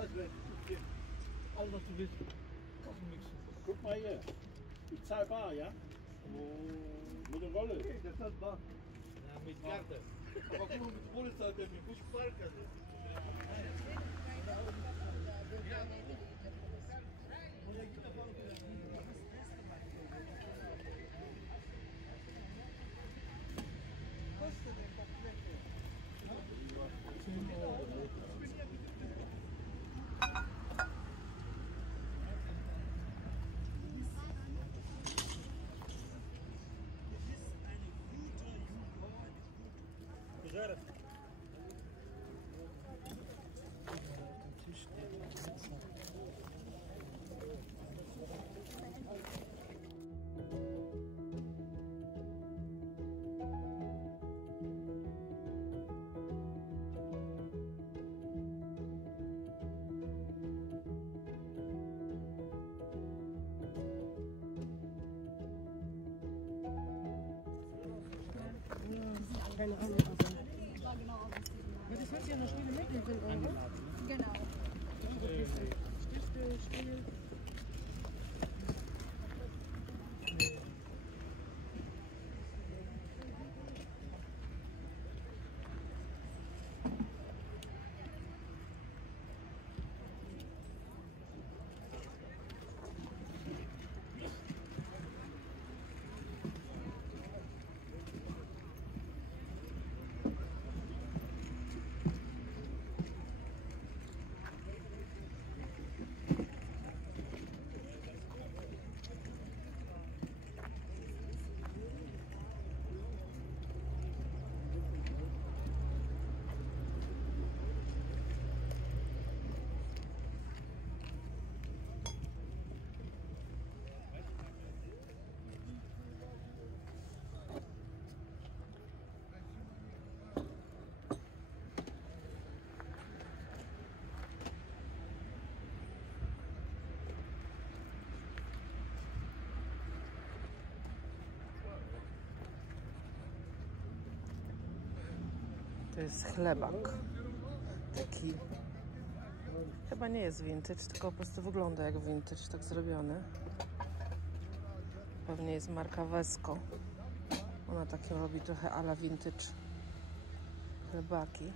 Alles wat du willst. Kassenmixen. Guck mal hier. Ich zahle bar, ja? Mit der Rolle. Dat staat bar. Ja, met kaarten. Maar kom met de bollen staat er niet. Moet je parken. Güzel. Keine Ahnung. Das hat ja noch Spiele mit, den Euro. Genau. Stifte, Stiel. To jest chlebak. Taki. Chyba nie jest vintage, tylko po prostu wygląda jak vintage, tak zrobiony. Pewnie jest marka Vesco. Ona takie robi trochę a la vintage chlebaki.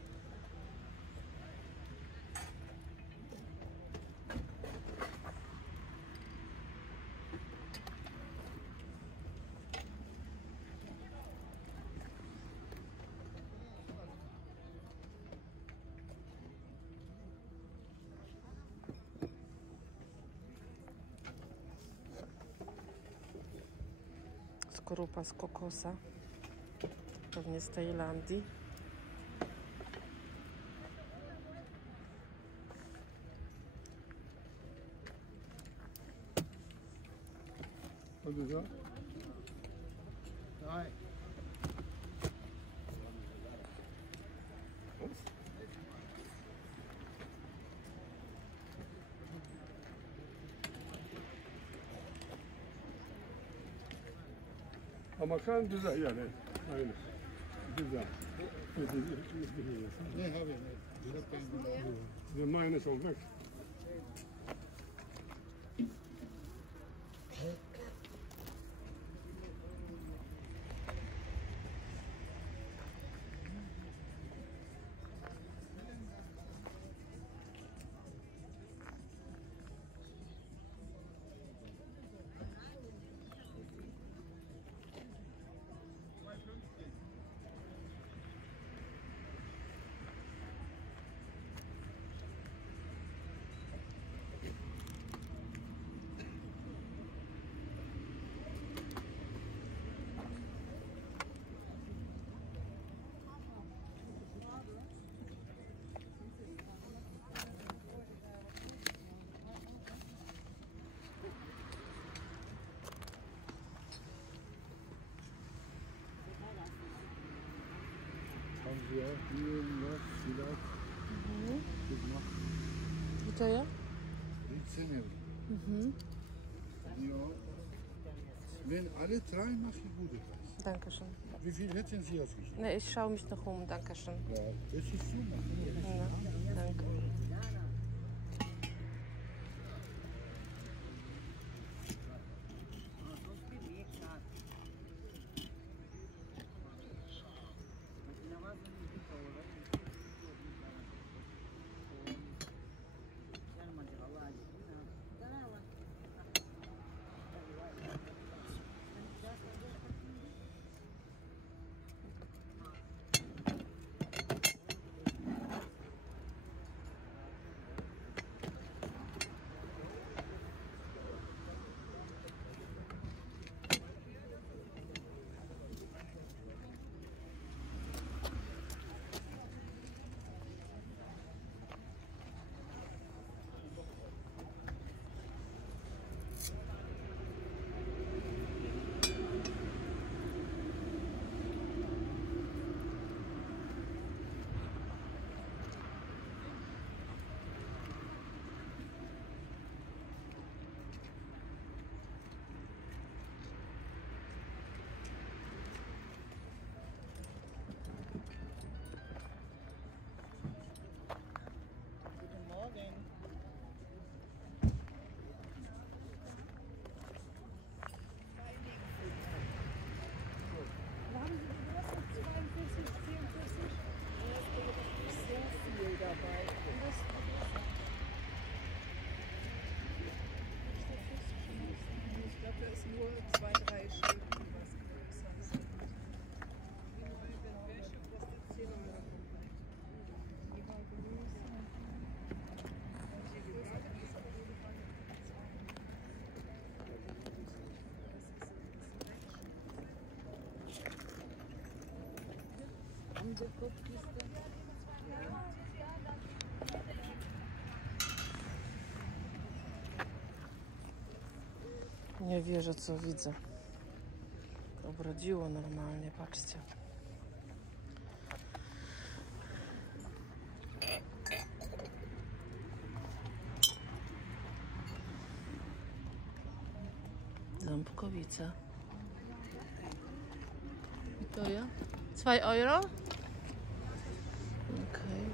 Skorupa z kokosa, pewnie z Tajlandii. Co dużo? Daj. Ama kan güzel yani. Aynen. Güzel. Nee, heb ik niet. Dat kan ik niet. De mijne is al weg. Haben wir hier noch vielleicht gemacht? I to je? 13 euro. Ja. Wenn alle drei mache ich gute Preis. Dankeschön. Wie viel hätten Sie ausgegeben? Nee, ich schaue mich noch um. Dankeschön. Ja, das ist super. Ja, danke. Nie wierzę, co widzę. Obrodziło normalnie, patrzcie. Ząbkowica. I to ja? 2 euro? Okej.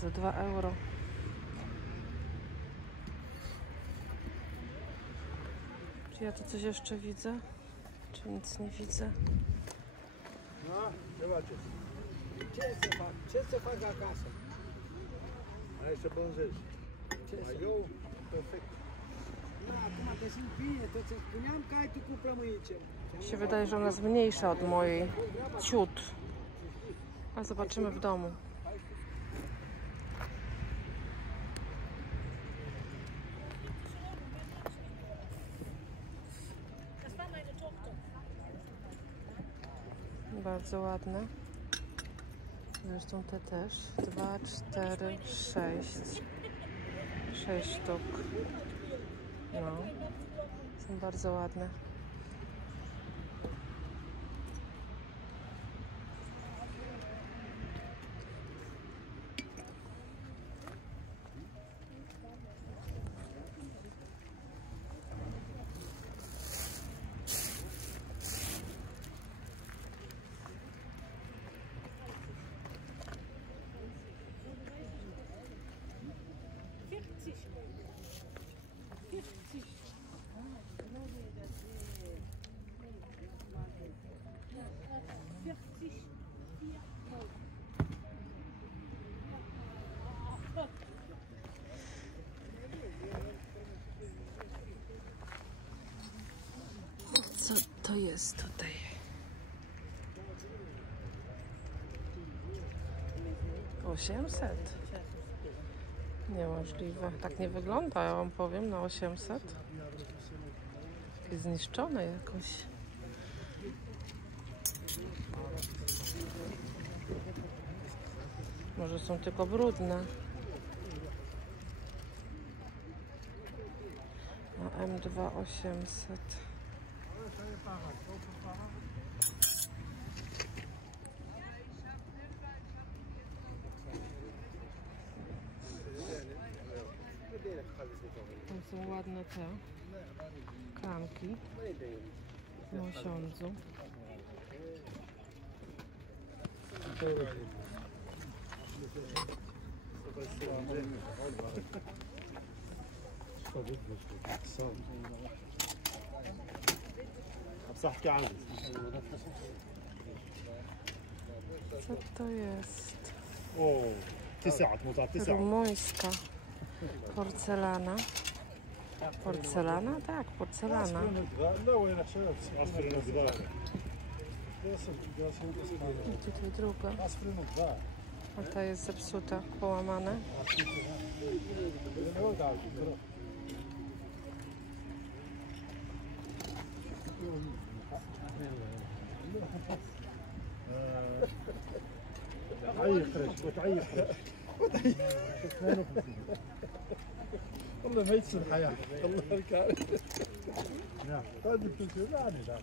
Za 2 euro. Czy ja tu coś jeszcze widzę? Czy nic nie widzę? No, zobaczysz. Ce să fac acasă? Hai să bănzești. Ce să... Eu, perfect. No, acum te simt bine, tot ce spuneam că ai tu cu plămâice. Mi się wydaje, że ona jest mniejsza od mojej. Ciut. Ale zobaczymy w domu. Bardzo ładne. Zresztą te też. 2, 4, 6. 6 sztuk. No. Są bardzo ładne. Co to jest tutaj? $800. Niemożliwe. Tak nie wygląda, ja wam powiem, na 800. Takie zniszczone jakoś. Może są tylko brudne. A M2 800. Tam są ładne te klamki w mosiądzu. Co to jest? O, 9 Rumuńska porcelana. Porcelana? Tak, porcelana. I tutaj druga. A ta jest zepsuta, połamane. والله ما يتصل الحياة. الله يكرمك. نعم. طيب يعني لا.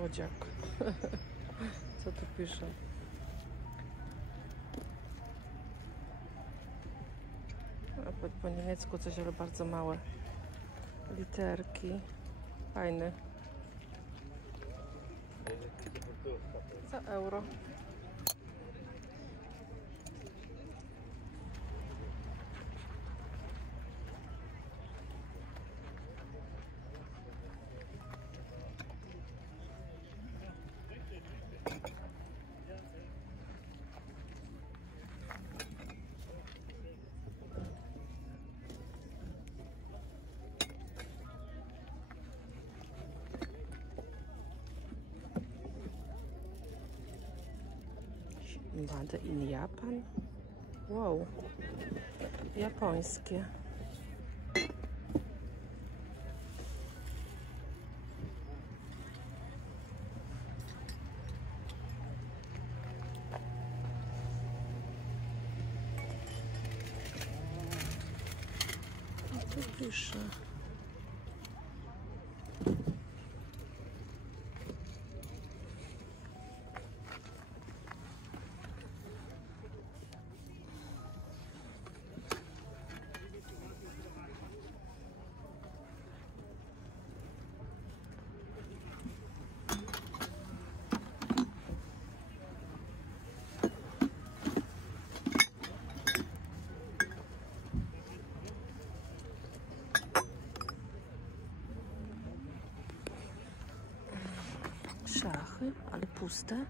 Łodziak. Co tu pisze? A po niemiecku coś, ale bardzo małe literki. Fajny. Za euro. Made in Japan? Wow. Japońskie. Co tu pisze? Szachy, ale puste.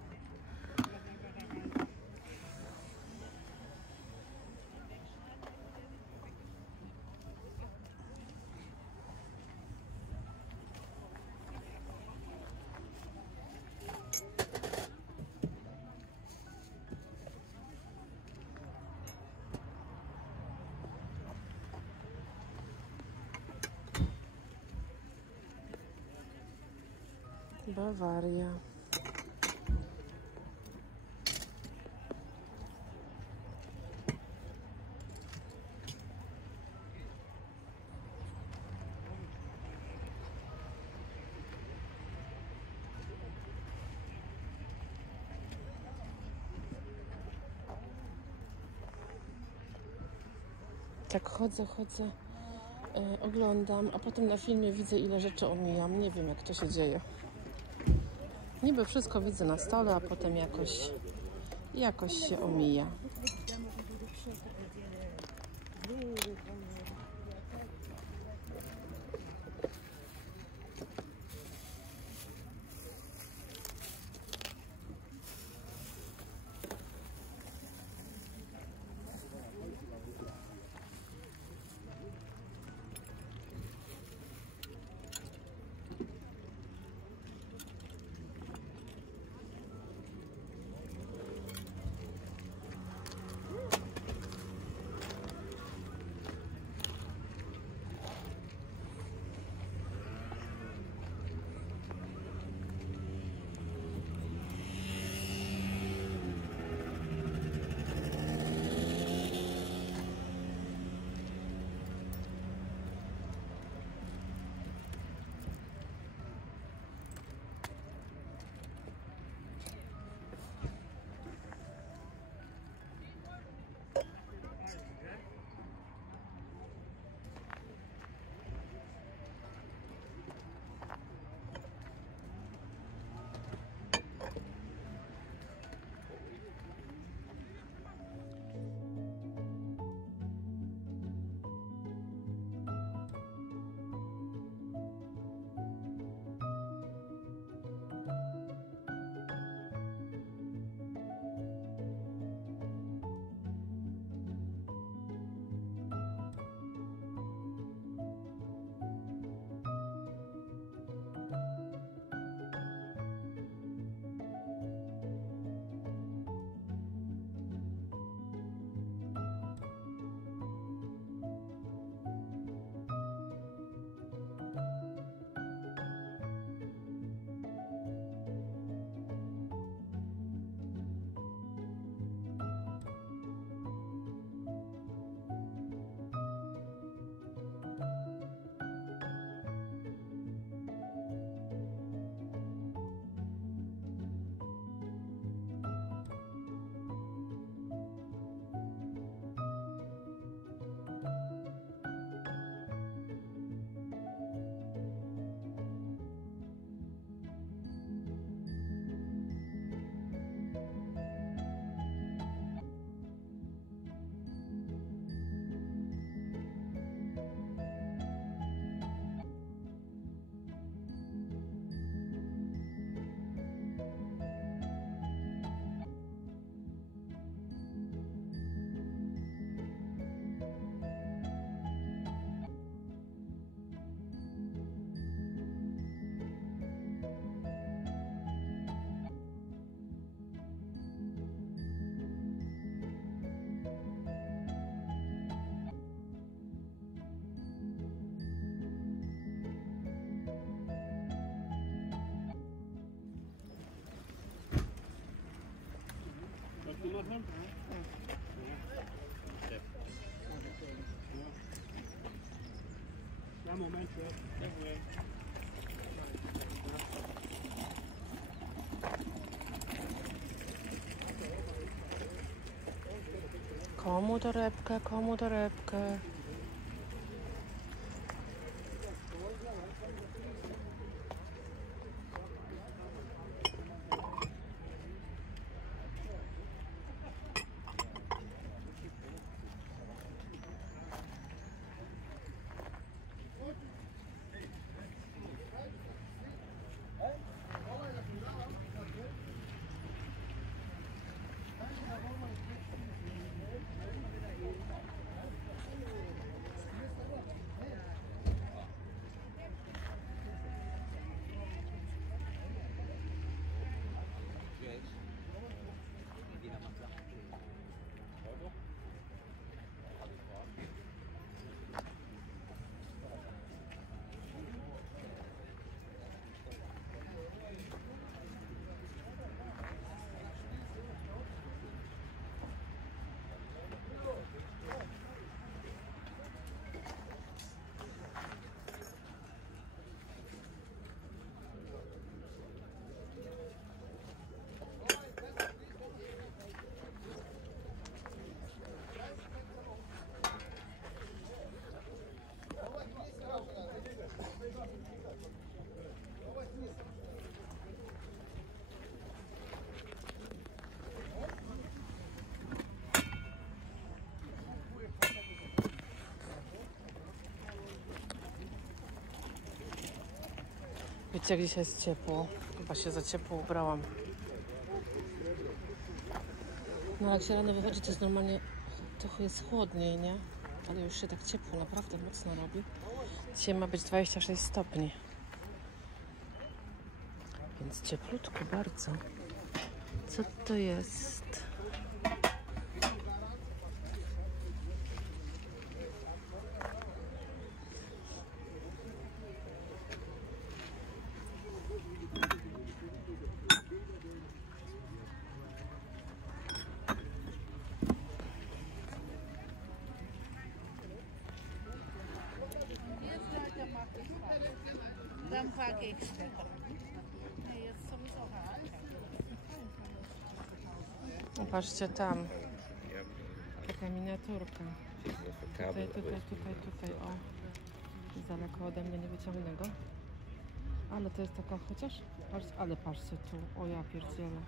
Bawaria. Tak chodzę, oglądam, a potem na filmie widzę, ile rzeczy omijam. Nie wiem, jak to się dzieje. Niby wszystko widzę na stole, a potem jakoś się omija. davon? Ja, Moment, ja. Komu torebkę, komu torebkę. Wiecie, jak dzisiaj jest ciepło? Chyba się za ciepło ubrałam. No jak się rano wychodzi, to jest normalnie trochę jest chłodniej, nie? Ale już się tak ciepło naprawdę mocno robi. Dzisiaj ma być 26 stopni. Więc cieplutko bardzo. Co to jest? Dan ga ik stekken. Nee, het is sowieso hard. Patrzcie tam. Taka miniaturka. Tutaj. O. Z daleko ode mnie nie wyciągnę go. Ale to jest taka chociaż... ale patrzcie tu. O ja pierdzielę.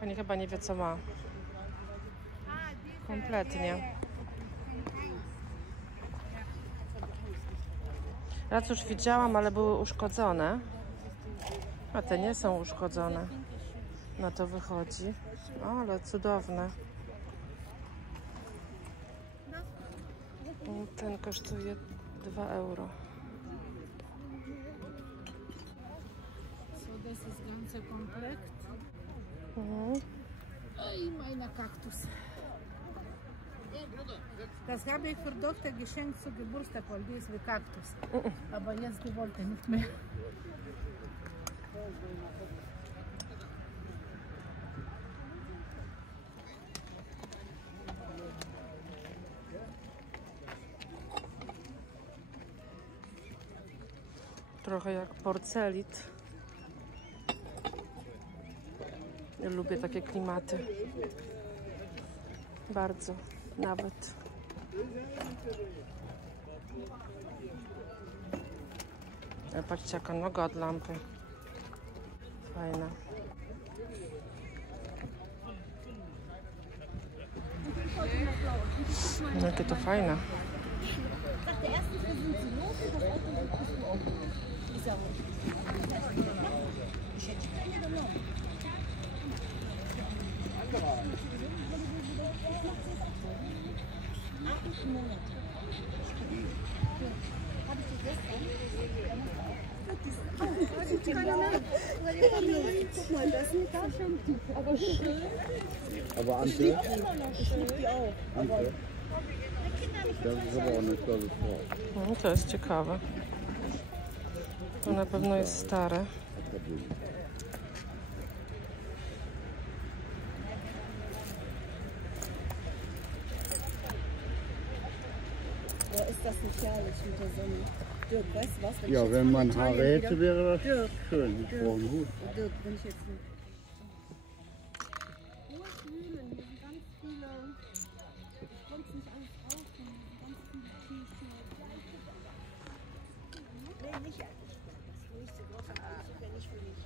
Pani chyba nie wie co ma. Kompletnie. Raz już widziałam, ale były uszkodzone. A te nie są uszkodzone. No to wychodzi. O, ale cudowne. Ten kosztuje 2 euro. So, das ist ganze Komplett. I meine Kaktus. Das habe ich für Tochter geschenkt zu Geburtstag, weil die ist wie Kaktus. Aber jetzt die wollte nicht mehr. Trochę jak porcelit. Ja lubię takie klimaty. Bardzo. Nawet. Ale patrzcie, jaka noga od lampy. Fajna. No, jakie to fajne. Aber Antje? Antje? Das ist aber auch eine tolle Frau. No, to jest ciekawe. To na pewno jest stare. echt herrlich mit der Sonne. Dirk, weißt du was? Wenn Ja, ich jetzt wenn von man Italien Haar hätte, wieder- wäre das Dirk, schön. Ich brauche einen Hut. Dirk, wenn ich jetzt nicht. Ruhigwühlen, hier sind ganz viele. Ich konnte nicht alles rauchen. Ganz viele T-Shirts. Nee, nicht eigentlich. Das ist nicht so groß. Das wäre nicht für mich.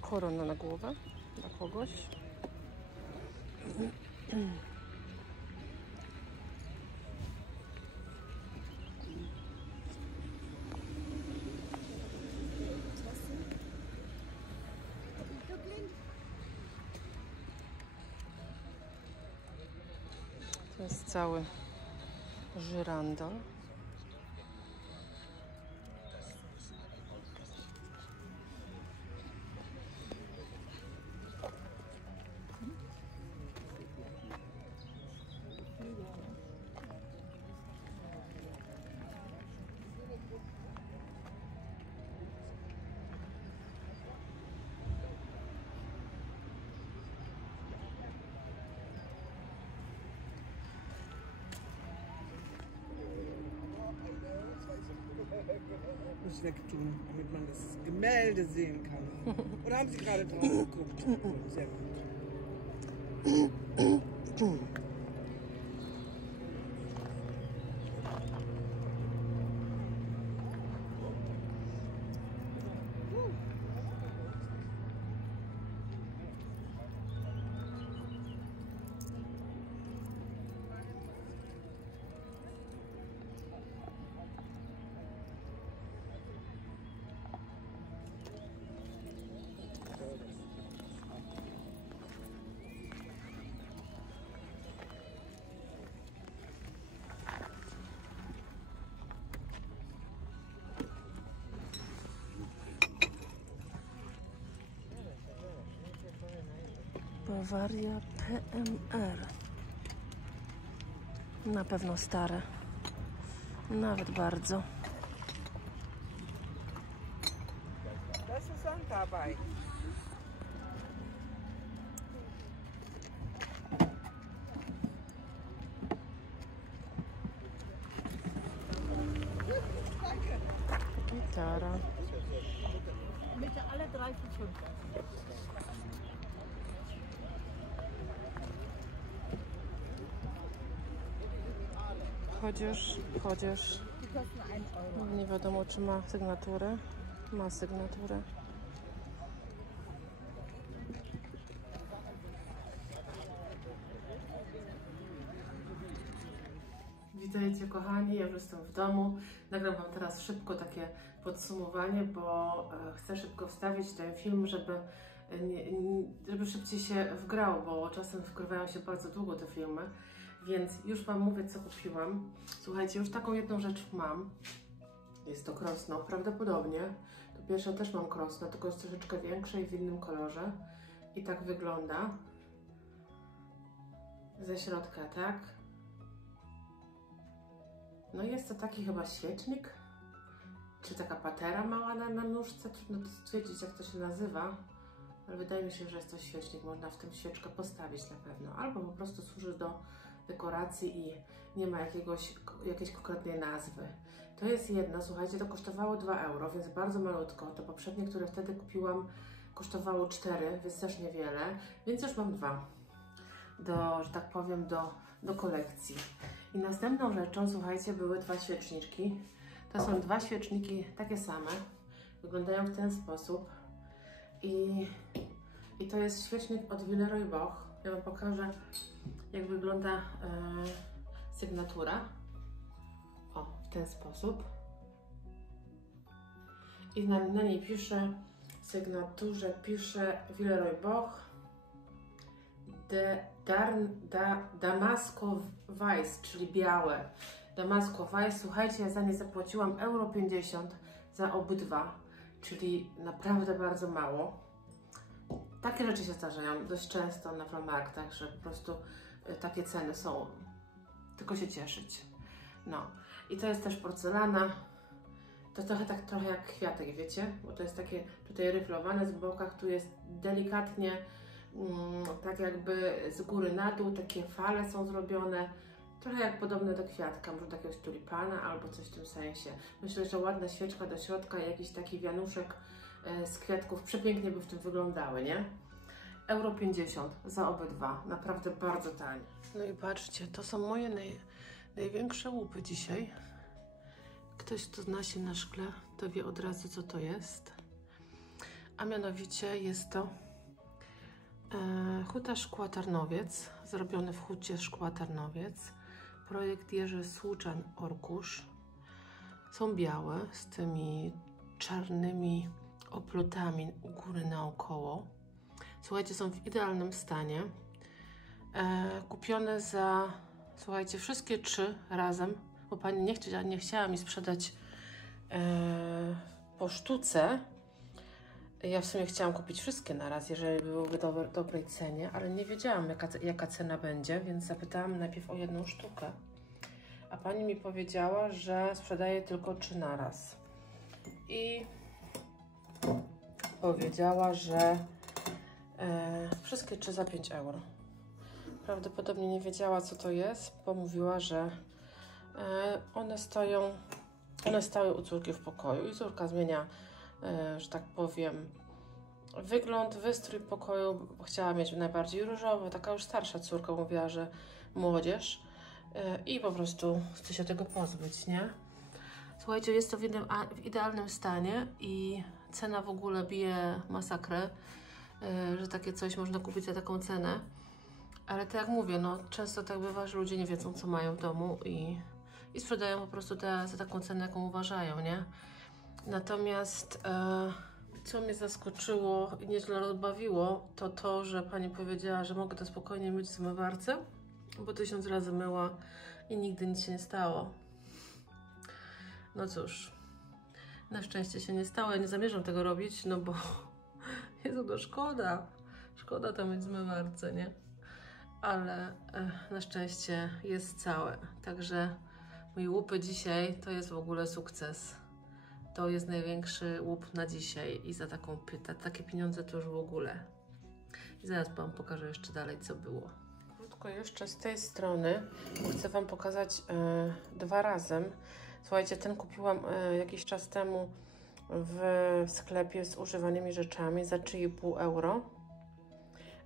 Korona na głowę dla kogoś. To jest cały żyrandol. Muss ich wegtun, damit man das Gemälde sehen kann. Oder haben Sie gerade drauf geguckt? Sehr gut. Bawaria PMR. Na pewno stare. Nawet bardzo. Das ist Handarbeit. Gitara. Bitte alle 3 für 5. Chociaż Die kosten 1 Euro. nie wiadomo, czy ma sygnaturę. Ma sygnaturę. Witajcie kochani, ja już jestem w domu. Nagram Wam teraz szybko takie podsumowanie, bo chcę szybko wstawić ten film, żeby szybciej się wgrał, bo czasem wgrywają się bardzo długo te filmy. Więc już Wam mówię, co kupiłam. Słuchajcie, już taką jedną rzecz mam. Jest to krosno, prawdopodobnie. To pierwsze też mam krosno, tylko jest troszeczkę większe i w innym kolorze. I tak wygląda. Ze środka, tak? No jest to taki chyba świecznik. Czy taka patera mała na nóżce? Trudno stwierdzić, jak to się nazywa. Ale wydaje mi się, że jest to świecznik. Można w tym świeczkę postawić na pewno. Albo po prostu służy do dekoracji i nie ma jakiejś konkretnej nazwy. To jest jedno, słuchajcie, to kosztowało 2 euro, więc bardzo malutko. To poprzednie, które wtedy kupiłam, kosztowało 4, więc też niewiele, więc już mam 2 że tak powiem, do kolekcji. I następną rzeczą, słuchajcie, były 2 świeczniczki. To są 2 świeczniki takie same, wyglądają w ten sposób i to jest świecznik od Villeroy Boch. Ja Wam pokażę, jak wygląda sygnatura. O, w ten sposób. I na niej pisze, w sygnaturze pisze Villeroy Boch Damasko Weiß, czyli białe. Damasko Weiß, słuchajcie, ja za nie zapłaciłam €50 za obydwa, czyli naprawdę bardzo mało. Takie rzeczy się zdarzają dość często na flamarktach, że po prostu takie ceny są. Tylko się cieszyć. No. I to jest też porcelana. To trochę jak kwiatek, wiecie? Bo to jest takie tutaj ryflowane z bokach, tu jest delikatnie tak jakby z góry na dół, takie fale są zrobione. Trochę jak podobne do kwiatka, może do jakiegoś tulipana albo coś w tym sensie. Myślę, że ładna świeczka do środka i jakiś taki wianuszek z kwiatków przepięknie by w tym wyglądały, nie? Euro 50 za obydwa, naprawdę bardzo tanie. No i patrzcie, to są moje największe łupy dzisiaj. Ktoś, kto zna się na szkle, to wie od razu, co to jest. A mianowicie jest to huta Szkła Tarnowiec, zrobiony w hucie Szkła Tarnowiec. Projekt Jerzy Słuczan-Orkusz. Są białe z tymi czarnymi oplotami u góry naokoło. Słuchajcie, są w idealnym stanie. Kupione za, słuchajcie, wszystkie 3 razem, bo pani nie chciała mi sprzedać po sztuce. Ja w sumie chciałam kupić wszystkie na raz, jeżeli byłyby w dobrej cenie, ale nie wiedziałam, jaka cena będzie, więc zapytałam najpierw o 1 sztukę. A pani mi powiedziała, że sprzedaje tylko 3 na raz. I powiedziała, że wszystkie 3 za 5 euro. Prawdopodobnie nie wiedziała, co to jest, bo mówiła, że one stały u córki w pokoju i córka zmienia, że tak powiem, wygląd, wystrój pokoju, bo chciała mieć najbardziej różowy. Taka już starsza córka mówiła, że młodzież i po prostu chce się tego pozbyć, nie? Słuchajcie, jest to w idealnym stanie i cena w ogóle bije masakrę, że takie coś można kupić za taką cenę. Ale tak jak mówię, no często tak bywa, że ludzie nie wiedzą, co mają w domu i sprzedają po prostu za taką cenę, jaką uważają, nie? Natomiast co mnie zaskoczyło i nieźle rozbawiło, to to, że pani powiedziała, że mogę to spokojnie myć w zmywarce, bo 1000 razy myła i nigdy nic się nie stało. No cóż, na szczęście się nie stało. Ja nie zamierzam tego robić, no bo Jezu, to szkoda. Szkoda to mieć w zmywarce, nie? Ale na szczęście jest całe. Także mój łupy dzisiaj to jest w ogóle sukces. To jest największy łup na dzisiaj i za takie pieniądze to już w ogóle. I zaraz Wam pokażę jeszcze dalej, co było. Krótko jeszcze z tej strony, bo chcę Wam pokazać 2 razem. Słuchajcie, ten kupiłam jakiś czas temu w sklepie z używanymi rzeczami za 3,5 euro.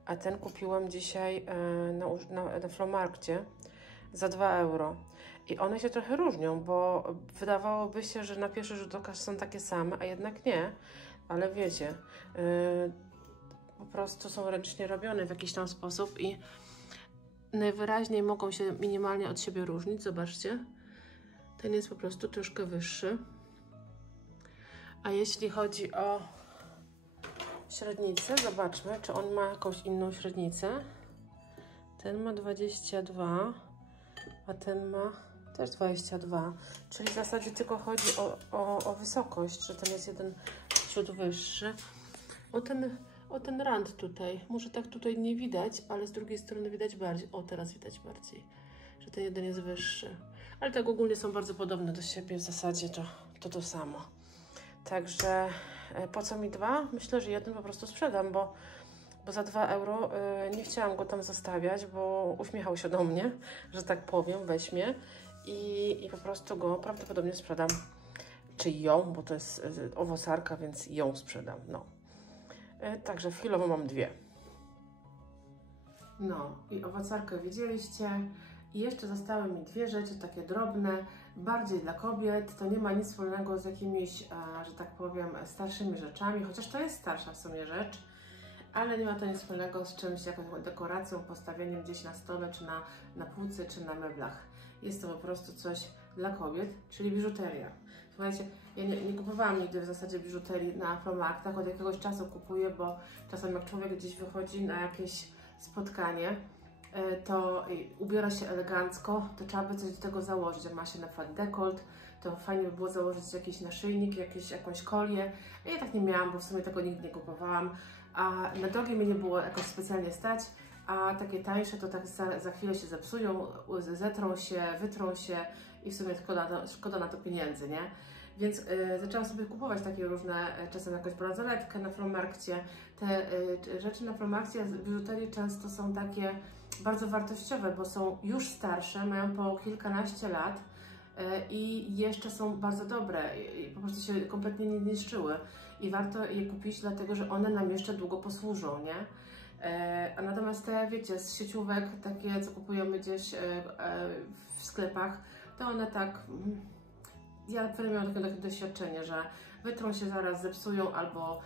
A ten kupiłam dzisiaj na Flomarkcie za 2 euro. I one się trochę różnią, bo wydawałoby się, że na pierwszy rzut oka są takie same, a jednak nie. Ale wiecie, po prostu są ręcznie robione w jakiś tam sposób i najwyraźniej mogą się minimalnie od siebie różnić. Zobaczcie, ten jest po prostu troszkę wyższy. A jeśli chodzi o średnicę, zobaczmy, czy on ma jakąś inną średnicę. Ten ma 22, a ten ma też 22, czyli w zasadzie tylko chodzi o wysokość, że ten jest 1 ciut wyższy. O ten rand tutaj, może tak tutaj nie widać, ale z drugiej strony widać bardziej. O, teraz widać bardziej, że ten jeden jest wyższy. Ale tak ogólnie są bardzo podobne do siebie, w zasadzie to samo. Także po co mi 2? Myślę, że 1 po prostu sprzedam, bo za 2 euro nie chciałam go tam zostawiać, bo uśmiechał się do mnie, że tak powiem, weźmie i po prostu go prawdopodobnie sprzedam. Czy ją, bo to jest owocarka, więc ją sprzedam. No. Także chwilowo mam 2. No i owocarkę widzieliście. I jeszcze zostały mi 2 rzeczy, takie drobne, bardziej dla kobiet. To nie ma nic wspólnego z jakimiś, że tak powiem, starszymi rzeczami, chociaż to jest starsza w sumie rzecz, ale nie ma to nic wspólnego z czymś, jakąś dekoracją, postawieniem gdzieś na stole, czy na półce, czy na meblach. Jest to po prostu coś dla kobiet, czyli biżuteria. Słuchajcie, ja nie kupowałam nigdy w zasadzie biżuterii na Flomarktach, od jakiegoś czasu kupuję, bo czasem jak człowiek gdzieś wychodzi na jakieś spotkanie, to ubiera się elegancko, to trzeba by coś do tego założyć. Jak ma się na przykład dekolt, to fajnie by było założyć jakiś naszyjnik, jakąś kolię. Ja tak nie miałam, bo w sumie tego nigdy nie kupowałam, a na drogie mi nie było jakoś specjalnie stać, a takie tańsze to tak za chwilę się zepsują, zetrą się, wytrą się i w sumie szkoda na to pieniędzy, nie? Więc zaczęłam sobie kupować takie różne, czasem jakąś bransoletkę na Flohmarkcie. Te rzeczy na Flohmarkcie z biżuterii często są takie bardzo wartościowe, bo są już starsze, mają po kilkanaście lat i jeszcze są bardzo dobre i po prostu się kompletnie nie niszczyły. I warto je kupić, dlatego że one nam jeszcze długo posłużą, nie? A natomiast te, wiecie, z sieciówek, takie co kupujemy gdzieś w sklepach, to one tak, ja miałam takie doświadczenie, że wytrą się zaraz, zepsują, albo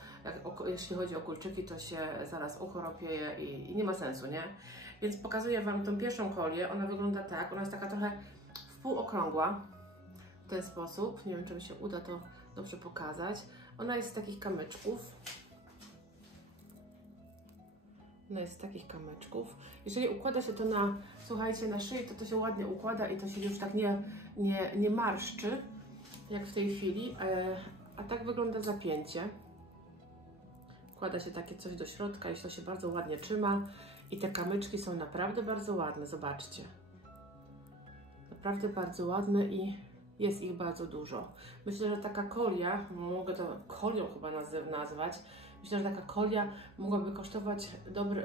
jeśli chodzi o kulczyki, to się zaraz uchoropieje i nie ma sensu, nie? Więc pokazuję Wam tą pierwszą kolię, ona wygląda tak, ona jest taka trochę wpółokrągła, w ten sposób, nie wiem, czy mi się uda to dobrze pokazać. Ona jest z takich kamyczków. Ona jest z takich kamyczków. Jeżeli układa się to na, słuchajcie, na szyi, to się ładnie układa i to się już tak nie marszczy, jak w tej chwili. A tak wygląda zapięcie. Wkłada się takie coś do środka i to się bardzo ładnie trzyma. I te kamyczki są naprawdę bardzo ładne, zobaczcie. Naprawdę bardzo ładne i jest ich bardzo dużo. Myślę, że taka kolia, mogę to kolią chyba nazwać, myślę, że taka kolia mogłaby kosztować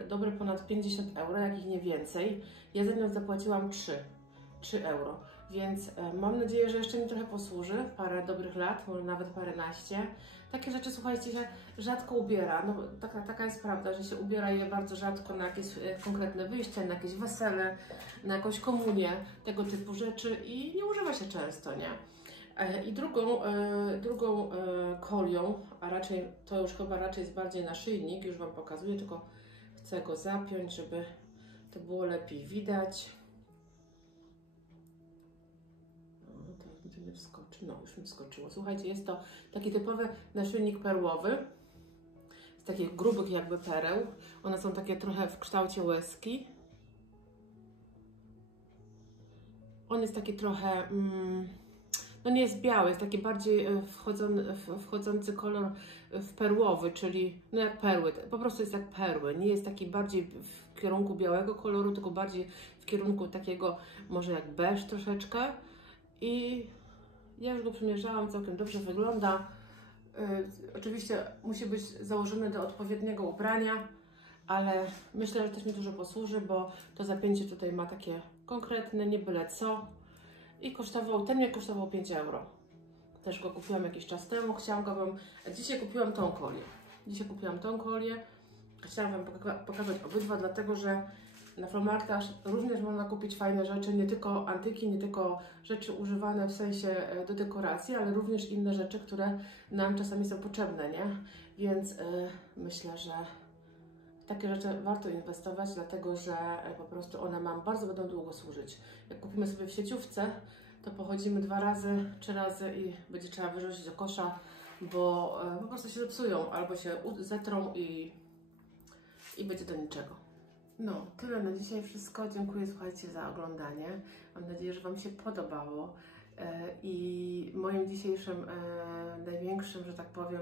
dobre ponad 50 euro, jak ich nie więcej. Ja za nią zapłaciłam 3 euro, więc mam nadzieję, że jeszcze mi trochę posłuży, parę dobrych lat, może nawet paręnaście. Takie rzeczy, słuchajcie, się rzadko ubiera, no taka jest prawda, że się ubiera je bardzo rzadko na jakieś konkretne wyjście, na jakieś wesele, na jakąś komunię, tego typu rzeczy i nie używa się często, nie? I drugą kolią, a raczej to już chyba raczej jest bardziej naszyjnik, już Wam pokazuję, tylko chcę go zapiąć, żeby to było lepiej widać. Nie wskoczy. No, już mi wskoczyło. Słuchajcie, jest to taki typowy naszyjnik perłowy z takich grubych jakby pereł. One są takie trochę w kształcie łezki. On jest taki trochę, no nie jest biały, jest taki bardziej wchodzący kolor w perłowy, czyli no jak perły, po prostu jest jak perły. Nie jest taki bardziej w kierunku białego koloru, tylko bardziej w kierunku takiego może jak beż troszeczkę. I ja już go przymierzałam, całkiem dobrze wygląda. Oczywiście musi być założony do odpowiedniego ubrania, ale myślę, że też mi dużo posłuży, bo to zapięcie tutaj ma takie konkretne, nie byle co. I ten mnie kosztował 5 euro. Też go kupiłam jakiś czas temu, dzisiaj kupiłam tą kolię. Chciałam Wam pokazać obydwa, dlatego że na Flohmarktach również można kupić fajne rzeczy, nie tylko antyki, nie tylko rzeczy używane w sensie do dekoracji, ale również inne rzeczy, które nam czasami są potrzebne, nie? Więc myślę, że w takie rzeczy warto inwestować, dlatego że po prostu one bardzo będą długo służyć. Jak kupimy sobie w sieciówce, to pochodzimy 2 razy, 3 razy i będzie trzeba wyrzucić do kosza, bo po prostu się zepsują albo się zetrą i będzie do niczego. No, tyle na dzisiaj wszystko. Dziękuję, słuchajcie, za oglądanie. Mam nadzieję, że Wam się podobało. I moim dzisiejszym największym, że tak powiem,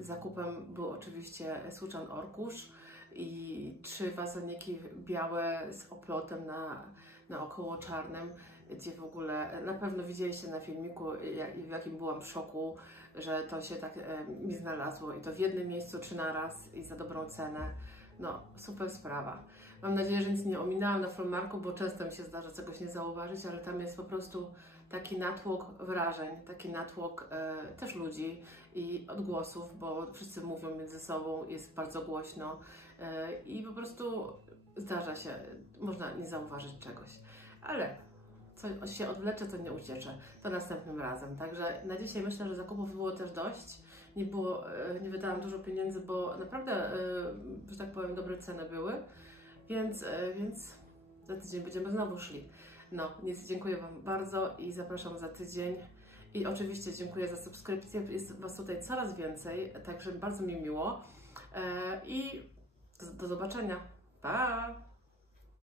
zakupem był oczywiście Suczan Orkusz i 3 wazoniki białe z oplotem naokoło czarnym, gdzie w ogóle na pewno widzieliście na filmiku, w jakim byłam w szoku, że to się tak mi znalazło i to w jednym miejscu 3 na raz i za dobrą cenę. No, super sprawa. Mam nadzieję, że nic nie ominęłam na Flohmarku, bo często mi się zdarza czegoś nie zauważyć, ale tam jest po prostu taki natłok wrażeń, taki natłok też ludzi i odgłosów, bo wszyscy mówią między sobą, jest bardzo głośno i po prostu zdarza się, można nie zauważyć czegoś. Ale co się odwlecze, to nie uciecze. To następnym razem. Także na dzisiaj myślę, że zakupów było też dość. Nie wydałam dużo pieniędzy, bo naprawdę, że tak powiem, dobre ceny były, więc za tydzień będziemy znowu szli. No, więc dziękuję Wam bardzo i zapraszam za tydzień. I oczywiście dziękuję za subskrypcję, jest Was tutaj coraz więcej, także bardzo mi miło. I do zobaczenia. Pa!